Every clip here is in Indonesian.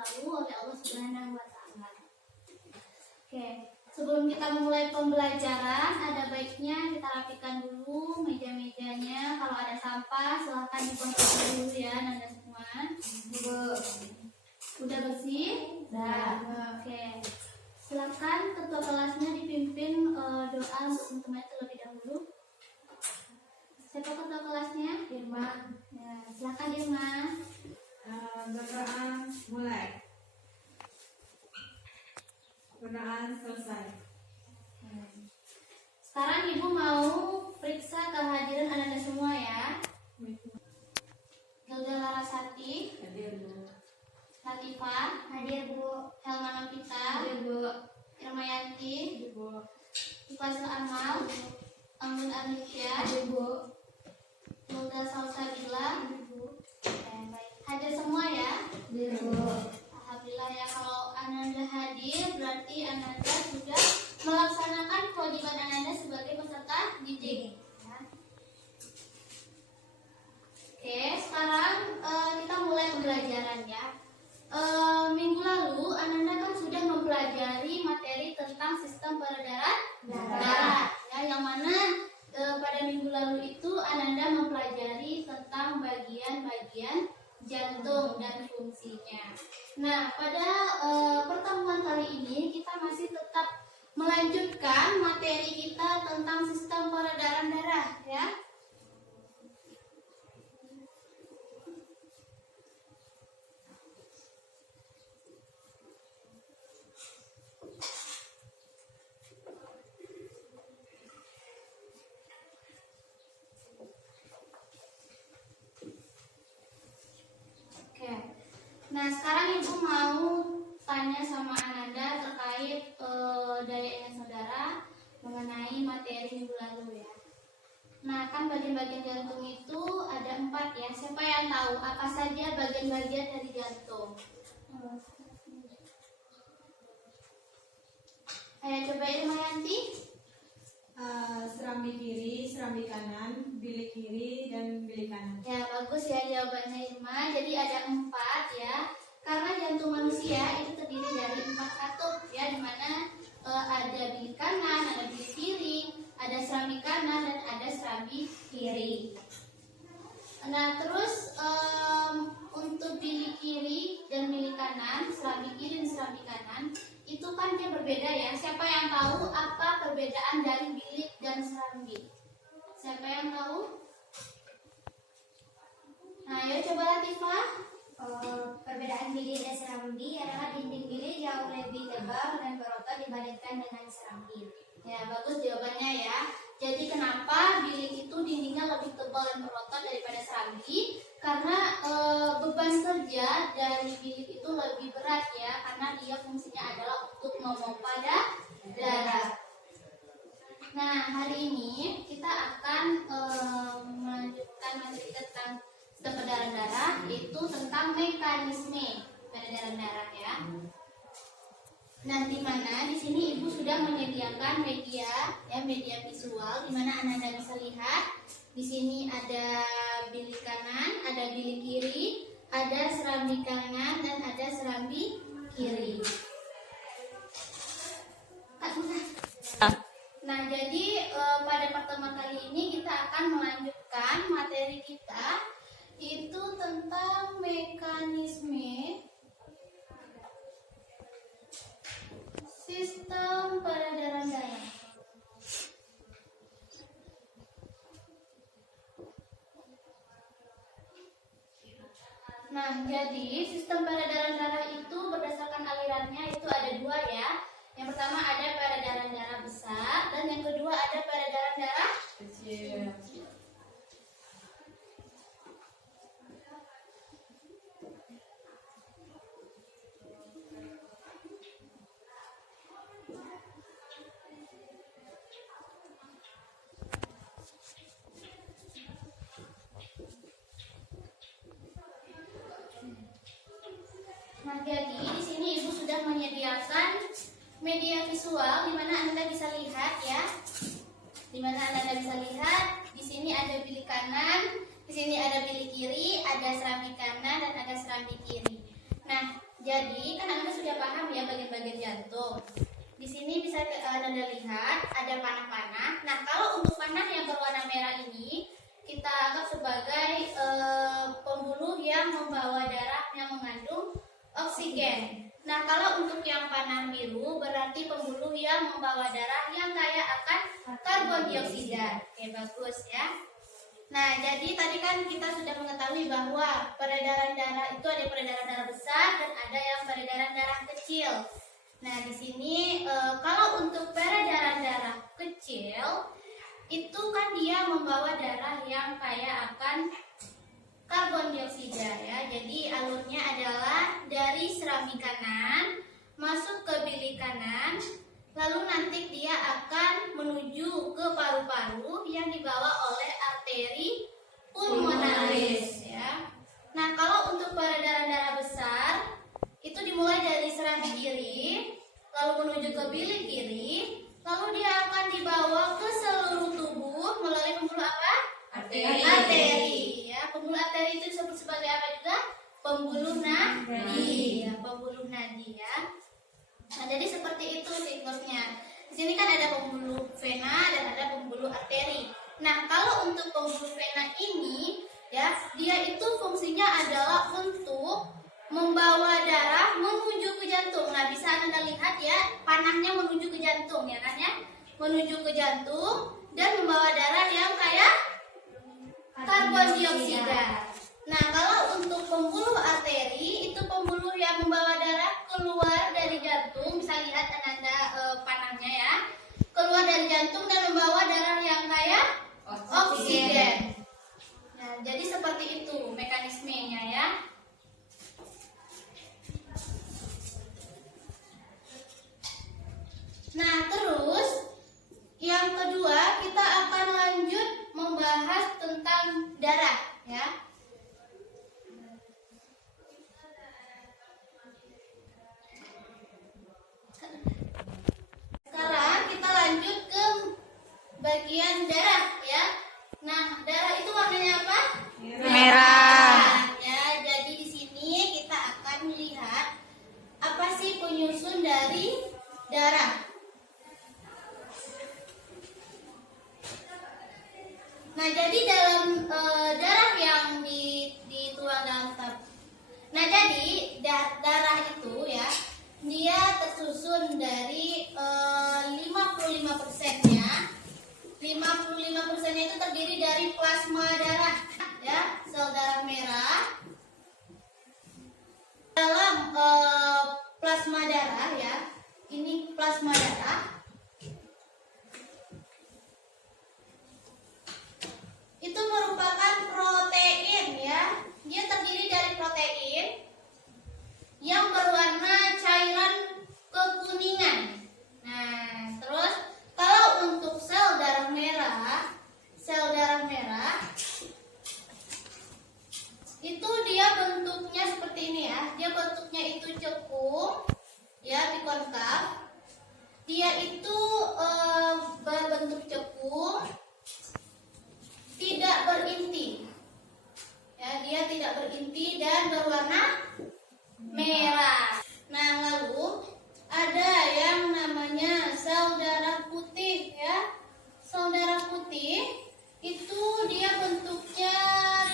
selalu oleh Allah Subhanahu wa Ta'ala. Oke, sebelum kita mulai pembelajaran, ada baiknya kita rapikan dulu meja-mejanya. Kalau ada sampah, silahkan dibuang dulu ya, Anda semua. Udah bersih? Udah. Oke, silakan ketua kelasnya dipimpin doa untuk teman-teman terlebih dahulu. Siapa ketua kelasnya? Irma. Ya, silakan Irma. Berdoa mulai. Berdoa selesai. Sekarang Ibu mau periksa kehadiran Anda semua ya. Gilda Larasati, Hadir Bu. Latifah, hadir Bu. Helma Novita, Hadir Bu. Irmayanti, Hadir Bu. Ikhlas Amal, Anggun Arnitia, Hadir Bu. Gilda Salsabila, baik. Hadir semua ya. Hadir Bu. Alhamdulillah ya, kalau Ananda hadir berarti Ananda sudah melaksanakan kewajiban Ananda sebagai peserta didik. Ya. Oke, sekarang kita mulai pembelajaran ya. Minggu lalu Ananda kan sudah mempelajari materi tentang sistem peredaran darah. Ya, yang mana pada minggu lalu itu Ananda mempelajari tentang bagian-bagian jantung dan fungsinya. Nah, pada pertemuan kali ini kita masih tetap melanjutkan materi kita tentang sistem peredaran darah ya. Nah, sekarang Ibu mau tanya sama Ananda terkait daya ingat saudara mengenai materi minggu lalu ya. Nah, kan bagian-bagian jantung itu ada 4 ya. Siapa yang tahu apa saja bagian-bagian dari jantung? Ayo coba Irmayanti. Serambi kiri, serambi kanan, bilik kiri, dan bilik kanan. Ya, bagus ya jawabannya Irma. Jadi ada 4 ya. Karena jantung manusia itu terdiri dari 4 katup ya, dimana ada bilik kanan, ada bilik kiri, ada serambi kanan, dan ada serambi kiri. Nah, terus untuk bilik kiri dan bilik kanan, serambi kiri dan serambi kanan, itu kan dia berbeda ya. Siapa yang tahu apa perbedaan dari bilik dan serambi? Siapa yang tahu? Nah, ayo coba Latifah. Perbedaan bilik dan serambi adalah dinding bilik jauh lebih tebal dan berotot dibandingkan dengan serambi. Ya, bagus jawabannya ya. Jadi kenapa bilik itu dindingnya lebih tebal dan berotot daripada serambi? Karena beban kerja dari bilik itu lebih berat ya, karena dia fungsinya adalah untuk memompa darah. Nah, hari ini kita akan melanjutkan materi kita tentang sistem peredaran darah, yaitu tentang mekanisme peredaran darah ya. Nah, di mana di sini Ibu sudah menyediakan media ya, media visual di mana Anda bisa lihat. Di sini ada bilik kanan, ada bilik kiri, ada serambi kanan dan ada serambi kiri. Nah, jadi pada pertemuan kali ini kita akan melanjutkan materi kita, itu tentang mekanisme sistem peredaran darah. Nah, jadi sistem peredaran darah itu berdasarkan alirannya itu ada 2 ya. Yang pertama ada peredaran darah besar dan yang kedua ada peredaran darah Kecil. Nah, jadi di sini Ibu sudah menyediakan media visual di mana Anda bisa lihat ya. Di mana Anda bisa lihat di sini ada bilik kanan, di sini ada bilik kiri, ada serambi kanan dan ada serambi kiri. Nah, Jadi kan Anda sudah paham ya bagian-bagian jantung. Di sini bisa Anda lihat ada panah-panah. Nah, kalau untuk panah yang berwarna merah ini kita anggap sebagai pembuluh yang membawa darah yang mengandung oksigen. Nah, kalau untuk yang panah biru berarti pembuluh yang membawa darah yang kaya akan karbon dioksida. Oke, bagus ya. Nah, jadi tadi kan kita sudah mengetahui bahwa peredaran darah itu ada peredaran darah besar dan ada yang peredaran darah kecil. Nah, di sini kalau untuk peredaran darah kecil itu kan dia membawa darah yang kaya akan karbon dioksida ya. Jadi alurnya adalah dari serami kanan masuk ke bilik kanan, lalu nanti dia akan menuju ke paru-paru yang dibawa oleh arteri pulmonalis ya. Nah, kalau untuk peredaran darah besar itu dimulai dari serami kiri, lalu menuju ke bilik kiri, lalu dia akan dibawa ke seluruh tubuh melalui pembuluh apa? Arteri ya. Pembuluh arteri itu disebut sebagai apa juga? Pembuluh nadi ya, pembuluh nadi ya. Nah, jadi seperti itu siklusnya. Di sini kan ada pembuluh vena dan ada pembuluh arteri. Nah, kalau untuk pembuluh vena ini ya, dia itu fungsinya adalah untuk membawa darah menuju ke jantung. Nah, bisa Anda lihat ya, panahnya menuju ke jantung ya kan ya? Menuju ke jantung dan membawa darah yang kaya karbon dioksida. Nah, kalau untuk pembuluh arteri itu pembuluh yang membawa darah keluar dari jantung. Bisa lihat Anda panahnya ya. Keluar dari jantung dan membawa darah yang kaya oksigen. Nah, jadi seperti itu mekanismenya ya. Nah, terus yang kedua kita akan lanjut membahas tentang darah ya. Sekarang kita lanjut ke bagian darah ya. Nah, darah itu warnanya apa? Merah. Ya, jadi di sini kita akan melihat apa sih penyusun dari darah. Nah, jadi dalam darah yang dituang dalam tab. Nah, jadi darah itu ya, dia tersusun dari 55%-nya. 55%-nya itu terdiri dari plasma darah ya, sel darah merah. Dalam plasma darah ya, ini plasma darah itu merupakan protein ya. Dia terdiri dari protein yang berwarna cairan kekuningan. Nah, terus kalau untuk sel darah merah itu dia bentuknya seperti ini ya. Dia bentuknya itu cekung ya, bikonkav. Dia itu berbentuk cekung, tidak berinti ya, dia tidak berinti dan berwarna merah. Nah, lalu ada yang namanya sel darah putih ya. Sel darah putih itu dia bentuknya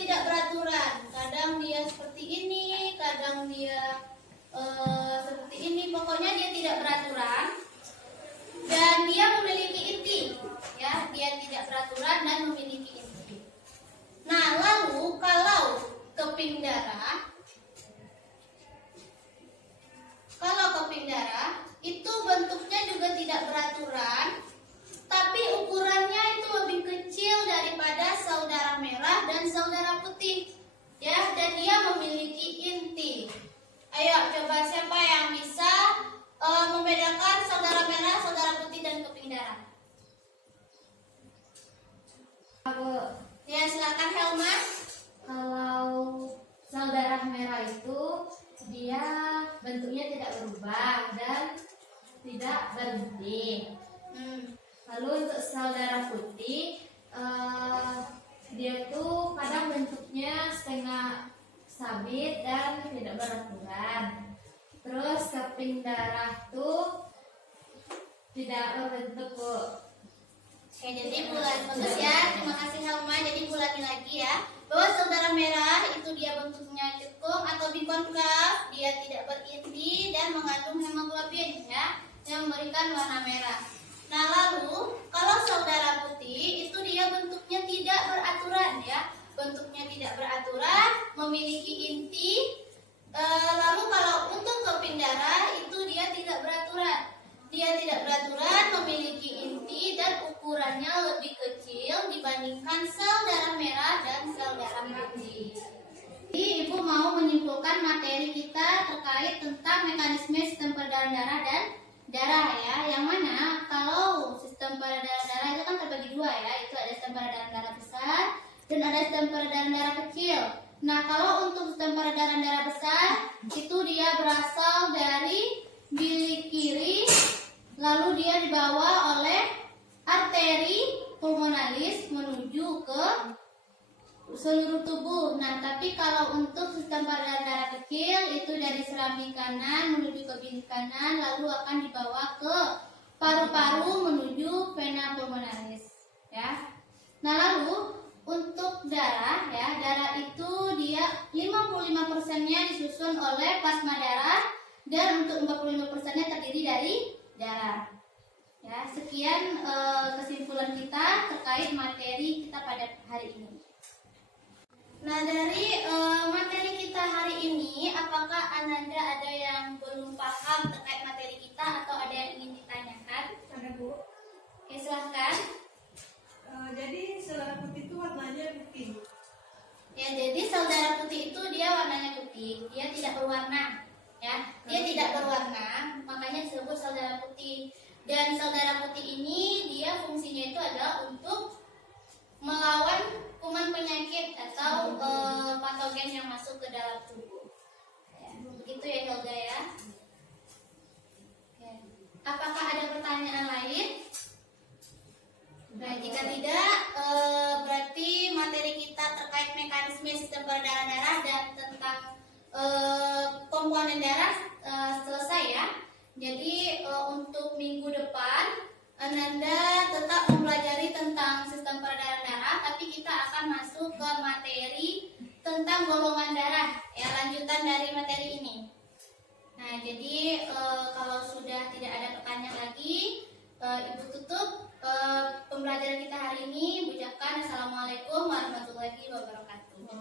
tidak beraturan. Kadang dia seperti ini, kadang dia seperti ini. Pokoknya dia tidak beraturan dan dia memiliki inti ya. Dia tidak beraturan dan memiliki inti. Nah, lalu kalau keping darah itu bentuknya juga tidak beraturan, tapi ukurannya itu lebih kecil daripada sel darah merah dan sel darah putih ya, dan dia memiliki inti. Ayo coba siapa yang bisa membedakan sel darah merah, sel darah putih dan keping darah? Ya, silakan Helma. Kalau sel darah merah itu dia bentuknya tidak berubah dan tidak berhenti. Lalu untuk sel darah putih dia tuh kadang bentuknya setengah sabit dan tidak beraturan. Terus keping darah tuh tidak berbentuk, Bu. Oke, jadi bagus ya. Terima kasih Helma. Jadi ulangi lagi ya. Bahwa sel darah merah itu dia bentuknya cekung atau bikonkaf, dia tidak berinti dan mengandung hemoglobin ya, yang memberikan warna merah. Nah, lalu kalau sel darah putih itu dia bentuknya tidak beraturan ya. Bentuknya tidak beraturan, memiliki inti. Lalu kalau untuk keping darah itu dia tidak beraturan. Dia tidak beraturan, memiliki inti dan ukurannya lebih kecil dibandingkan sel darah merah dan sel darah putih. Jadi Ibu mau menyimpulkan materi kita terkait tentang mekanisme sistem peredaran darah dan darah ya. Yang mana kalau sistem peredaran darah itu kan terbagi dua ya. Itu ada sistem peredaran darah besar dan ada sistem peredaran darah kecil. Nah, kalau untuk sistem peredaran darah besar itu dia berasal dari bilik kiri, lalu dia dibawa oleh arteri pulmonalis menuju ke seluruh tubuh. Nah, tapi kalau untuk sistem peredaran darah kecil itu dari serambi kanan menuju ke bilik kanan, lalu akan dibawa ke paru-paru menuju vena pulmonalis. Ya. Nah, lalu untuk darah ya, darah itu dia 55%-nya disusun oleh plasma darah dan untuk 45%-nya terdiri dari darah. Ya, sekian kesimpulan kita terkait materi kita pada hari ini. Nah, dari materi kita hari ini, apakah Ananda ada yang belum paham terkait materi kita atau ada yang ingin ditanyakan? Ada, Bu. Oke, silahkan. Jadi sel darah putih itu warnanya putih. Ya, jadi sel darah putih itu dia warnanya putih, dia tidak berwarna. Ya, dia tidak berwarna, makanya disebut sel darah putih. Dan sel darah putih ini dia fungsinya itu adalah untuk melawan kuman penyakit atau patogen yang masuk ke dalam tubuh. Ya, begitu ya Helga ya. Oke. Apakah ada pertanyaan lain? Nah, jika tidak, berarti materi kita terkait mekanisme sistem peredaran darah dan tentang komponen darah selesai ya. Jadi untuk minggu depan Ananda tetap mempelajari tentang sistem peredaran darah, tapi kita akan masuk ke materi tentang golongan darah ya, lanjutan dari materi ini. Nah, jadi kalau sudah tidak ada pertanyaan lagi, Ibu tutup pembelajaran kita hari ini. Ucapkan assalamualaikum warahmatullahi wabarakatuh.